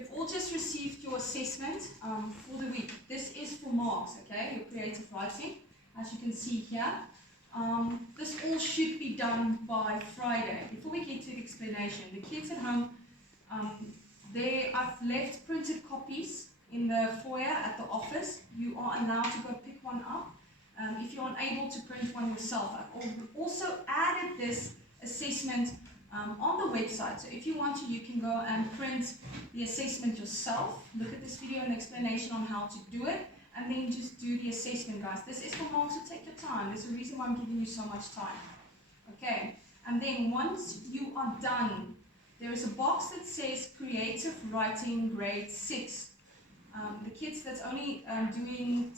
You've all just received your assessment for the week. This is for marks, okay, your creative writing, as you can see here. This all should be done by Friday. Before we get to the explanation, the kids at home, I've left printed copies in the foyer at the office. You are allowed to go pick one up. If you're unable to print one yourself, I've also added this assessment on the website. So if you want to, you can go and print the assessment yourself. Look at this video and explanation on how to do it, and then just do the assessment, guys. This is for marks, so take your time. There's a reason why I'm giving you so much time. Okay, and then once you are done, there is a box that says Creative Writing Grade 6. The kids that's only doing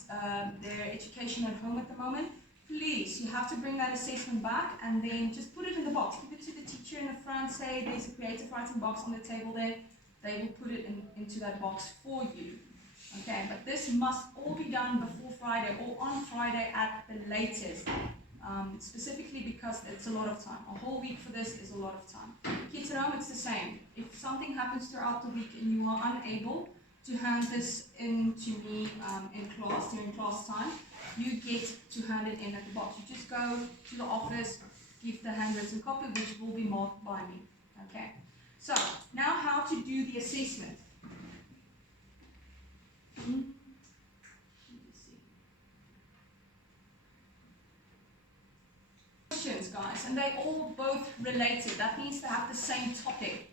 their education at home at the moment, please, you have to bring that assessment back and then just put it in the box. Give it to the teacher in the front, say there's a creative writing box on the table there. They will put it into that box for you. Okay, but this must all be done before Friday or on Friday at the latest. Specifically because it's a lot of time. A whole week for this is a lot of time. Kids at home, it's the same. If something happens throughout the week and you are unable to hand this in to me in class, during class time, you get to hand it in at the box. You just go to the office, give the handwritten copy, which will be marked by me. Okay. So, now how to do the assessment. Questions, guys, and they all both related. That means they have the same topic.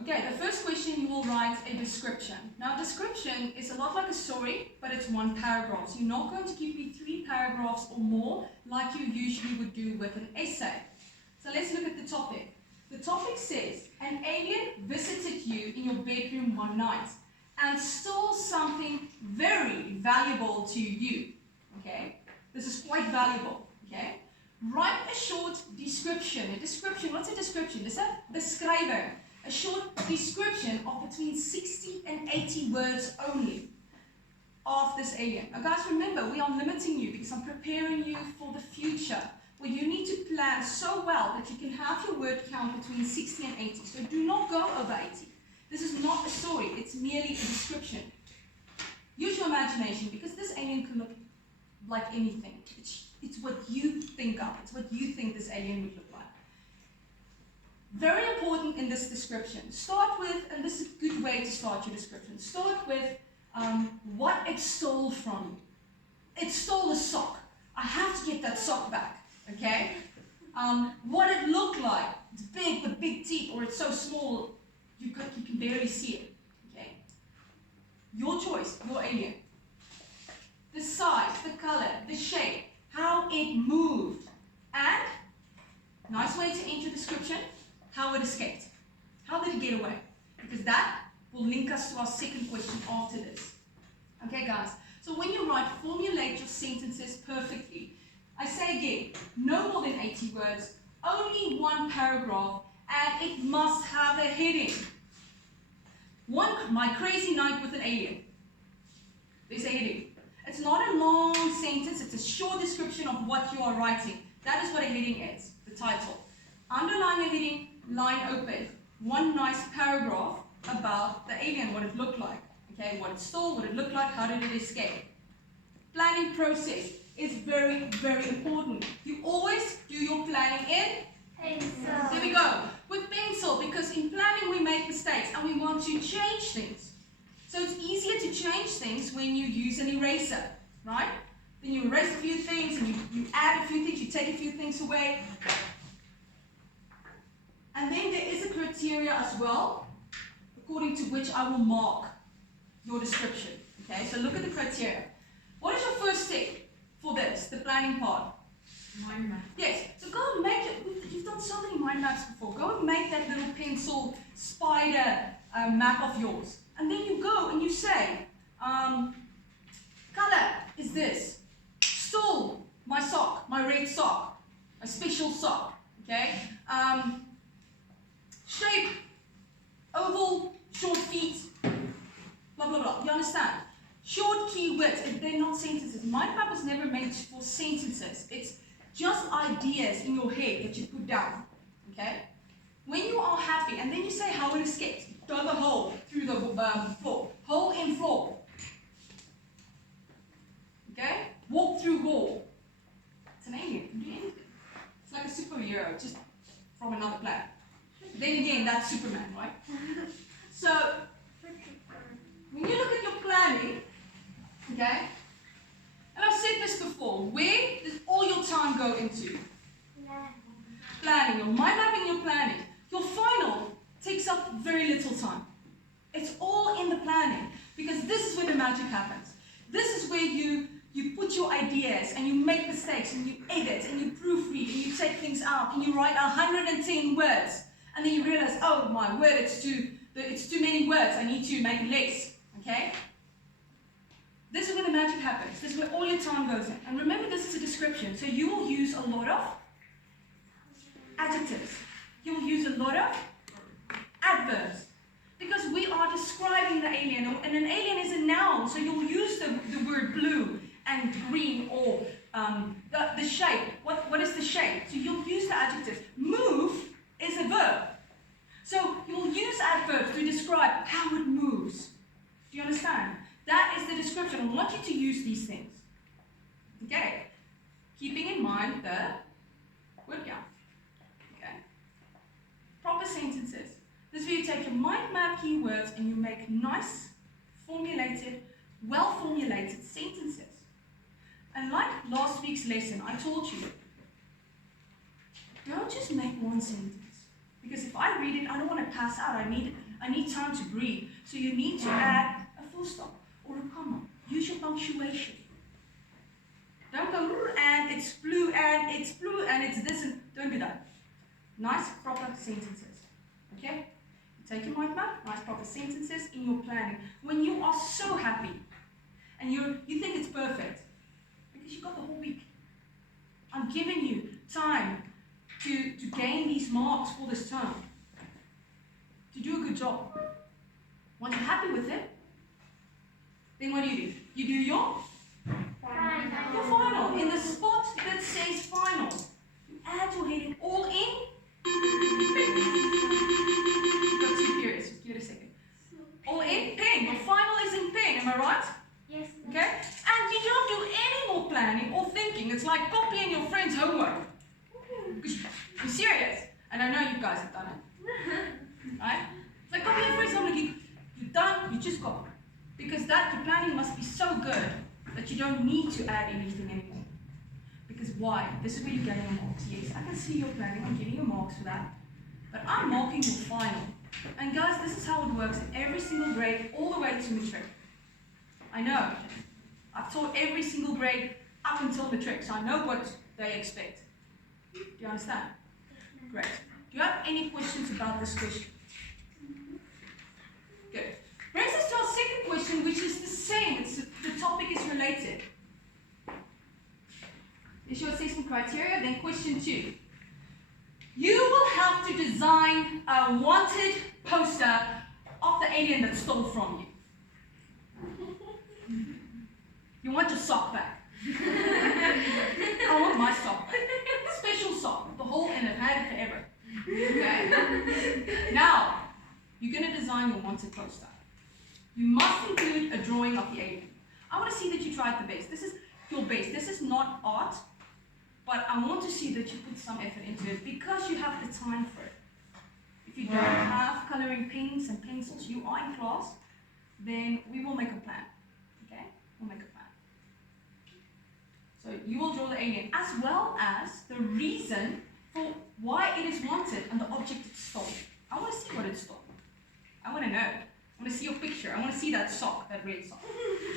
Okay, the first question, you will write a description. Now, description is a lot like a story, but it's one paragraph. So you're not going to give me 3 paragraphs or more like you usually would do with an essay. So let's look at the topic. The topic says, an alien visited you in your bedroom one night and stole something very valuable to you. Okay, this is quite valuable. Okay, write a short description. A description, what's a description? Dis 'n beskrywer. A short description of between 60 and 80 words only of this alien. Now guys, remember, we are limiting you because I'm preparing you for the future, where you need to plan so well that you can have your word count between 60 and 80. So do not go over 80. This is not a story, it's merely a description. Use your imagination, because this alien can look like anything. It's what you think of, it's what you think this alien would look like. Very important in this description. Start with, and this is a good way to start your description, start with what it stole from you. It stole a sock. I have to get that sock back, okay? What it looked like. It's big with big teeth, or it's so small you can barely see it, okay? Your choice, your alien. The size, the color, the shape, how it moved, and, nice way to enter description, how it escaped. How did it get away? Because that will link us to our second question after this. Okay, guys? So when you write, formulate your sentences perfectly. I say again, no more than 80 words, only 1 paragraph, and it must have a heading. My crazy night with an alien. There's a heading. It's not a long sentence, it's a short description of what you are writing. That is what a heading is, the title. Underline a heading, line open. 1 nice paragraph about the alien, what it looked like. Okay, what it stole, what it looked like, how did it escape. Planning process is very, very important. You always do your planning in pencil. There we go. With pencil, because in planning we make mistakes and we want to change things. So it's easier to change things when you use an eraser, right? Then you erase a few things and you add a few things, you take a few things away. And then there is a criteria as well, according to which I will mark your description. Okay, so look at the criteria. What is your first step for this, the planning part? Mind map. Yes, so go and make it. You've done so many mind maps before. Go and make that little pencil spider map of yours. And then you go and you say, color is this. Stole my sock, my red sock, a special sock. Okay. Shape, oval, short feet, blah, blah, blah. You understand? Short keywords, they're not sentences. Mind map is never meant for sentences. It's just ideas in your head that you put down. Okay? When you are happy, and then you say how it escaped. dug a hole through the floor. Hole in floor. Okay? Walk through wall. It's an alien. It can do anything. It's like a superhero, just from another planet. Then again, that's Superman, right? So, when you look at your planning, okay, and I've said this before, where does all your time go into? Planning. Your mind mapping, your planning. Your final takes up very little time. It's all in the planning, because this is where the magic happens. This is where you put your ideas, and you make mistakes, and you edit, and you proofread, and you take things out, and you write 110 words, and then you realize, oh my word, it's too many words, I need to make it less, okay? This is where the magic happens. This is where all your time goes in. And remember, this is a description, so you will use a lot of adjectives. You will use a lot of adverbs, because we are describing the alien, and an alien is a noun, so you'll use the word blue and green, or the shape. What is the shape? So you'll use the adjectives. Move is a verb, so you'll use adverbs to describe how it moves. Do you understand? That is the description. I want you to use these things. Okay? Keeping in mind the word count. Okay? Proper sentences. This is where you take your mind map keywords and you make nice, formulated, well-formulated sentences. And like last week's lesson, I told you, don't just make one sentence. Because if I read it, I don't want to pass out. I need time to breathe. So you need to add a full stop or a comma. Use your punctuation. Don't go, and it's blue, and it's blue, and it's this, and don't do that. Nice, proper sentences. Okay? Take your mind map, nice, proper sentences in your planning. When you are so happy, and you think it's perfect, because you got the whole week. I'm giving you time to gain these marks for this term, to do a good job. Once you're happy with it, then what do? You do your final. In the spot that says final, you add your heading all in. Got 2 periods, just give it a second. All in pen. Your final is in pen, am I right? Yes. Okay? And you don't do any more planning or thinking. It's like copying your friend's homework. I'm serious. And I know you guys have done it. Right? It's like copying your friend's homework. You're done, you just got. Because your planning must be so good that you don't need to add anything anymore. Because why? This is where you're getting your marks. Yes, I can see your planning. I'm giving you marks for that. But I'm marking your final. And guys, this is how it works in every single grade, all the way to matric. I know. I've taught every single grade up until matric, so I know what they expect. Do you understand? Great. Do you have any questions about this question? Good. Brings us to our second question, which is the same. The topic is related. Is your assessment criteria? Then question 2. You will have to design a wanted poster of the alien that stole from you. You want your sock back. I want my sock back. Special sock with the hole in it. Had it forever. Okay? Now, you're going to design your wanted poster. You must include a drawing of the alien. I want to see that you tried the base. This is your base. This is not art, but I want to see that you put some effort into it because you have the time for it. If you don't have coloring pens and pencils, you are in class, then we will make a plan. Okay? We'll make a plan. So you will draw the alien as well as the reason for why it is wanted and the object it stole. I want to see what it stole. I want to know. I want to see your picture. I want to see that sock, that red sock.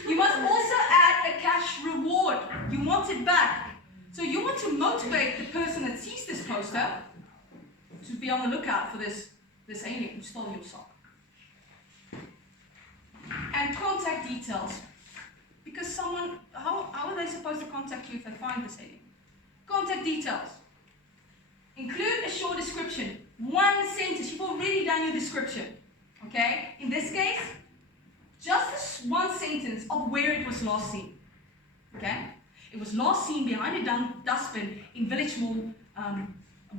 You must also add a cash reward. You want it back. So you want to motivate the person that sees this poster to be on the lookout for this alien who stole your sock. And contact details. Because someone, how are they supposed to contact you if they find this alien? Contact details. Include a short description. 1 sentence. You've already done your description. Okay? In this case, just 1 sentence of where it was last seen. Okay? It was last seen behind a dustbin in Village Mall,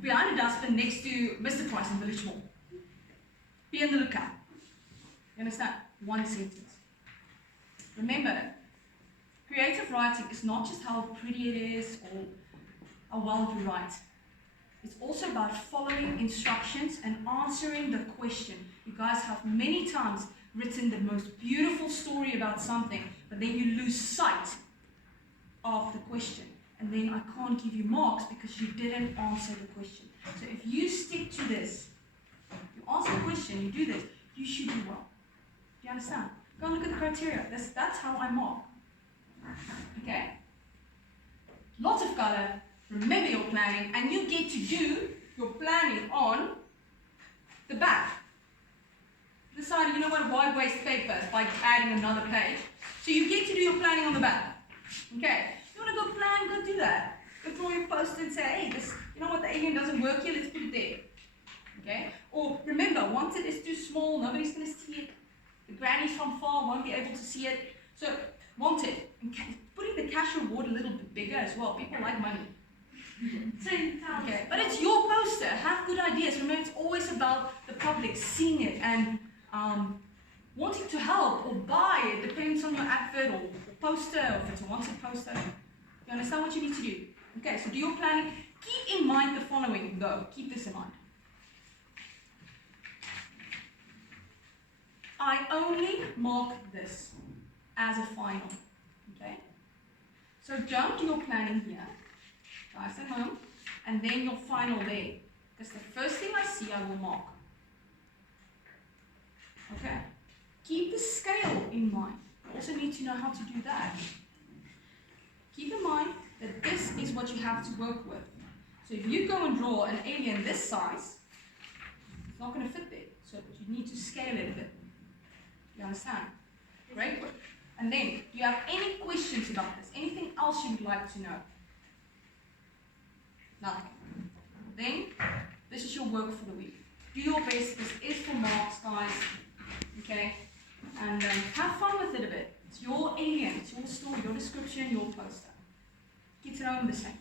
behind a dustbin next to Mr. Price in Village Mall. Be on the lookout. You understand? One sentence. Remember, creative writing is not just how pretty it is or how well you write. It's also about following instructions and answering the question. You guys have many times written the most beautiful story about something, but then you lose sight of the question. And then I can't give you marks because you didn't answer the question. So if you stick to this, you answer the question, you do this, you should do well. Do you understand? Go and look at the criteria. That's how I mark. Okay? Lots of color. Remember your planning, and you get to do your planning on the back. Decide, you know what, why waste paper by adding another page? So you get to do your planning on the back. Okay? You want to go plan, go do that. Go draw your poster and say, hey, this, you know what, the alien doesn't work here, let's put it there. Okay? Or remember, wanted is too small, nobody's going to see it. The grannies from far won't be able to see it. So, wanted. Okay. Putting the cash reward a little bit bigger as well. People like money. Okay. But it's your poster. Have good ideas. Remember, it's always about the public seeing it and wanting to help or buy. It depends on your advert or poster, or if it's a wanted poster. You understand what you need to do? Okay, so do your planning. Keep in mind the following, though. Keep this in mind. I only mark this as a final. Okay? So don't do your planning here. Guys at home, and then your final there. Because the first thing I see, I will mark. Okay? Keep the scale in mind. You also need to know how to do that. Keep in mind that this is what you have to work with. So if you go and draw an alien this size, it's not going to fit there. So you need to scale it a bit. You understand? Great. And then, do you have any questions about this? Anything else you would like to know? Nothing. Then, this is your work for the week. Do your best. This is for marks, guys. Okay? And have fun with it a bit. It's your alien. It's your story, your description, your poster. Get to know them the same.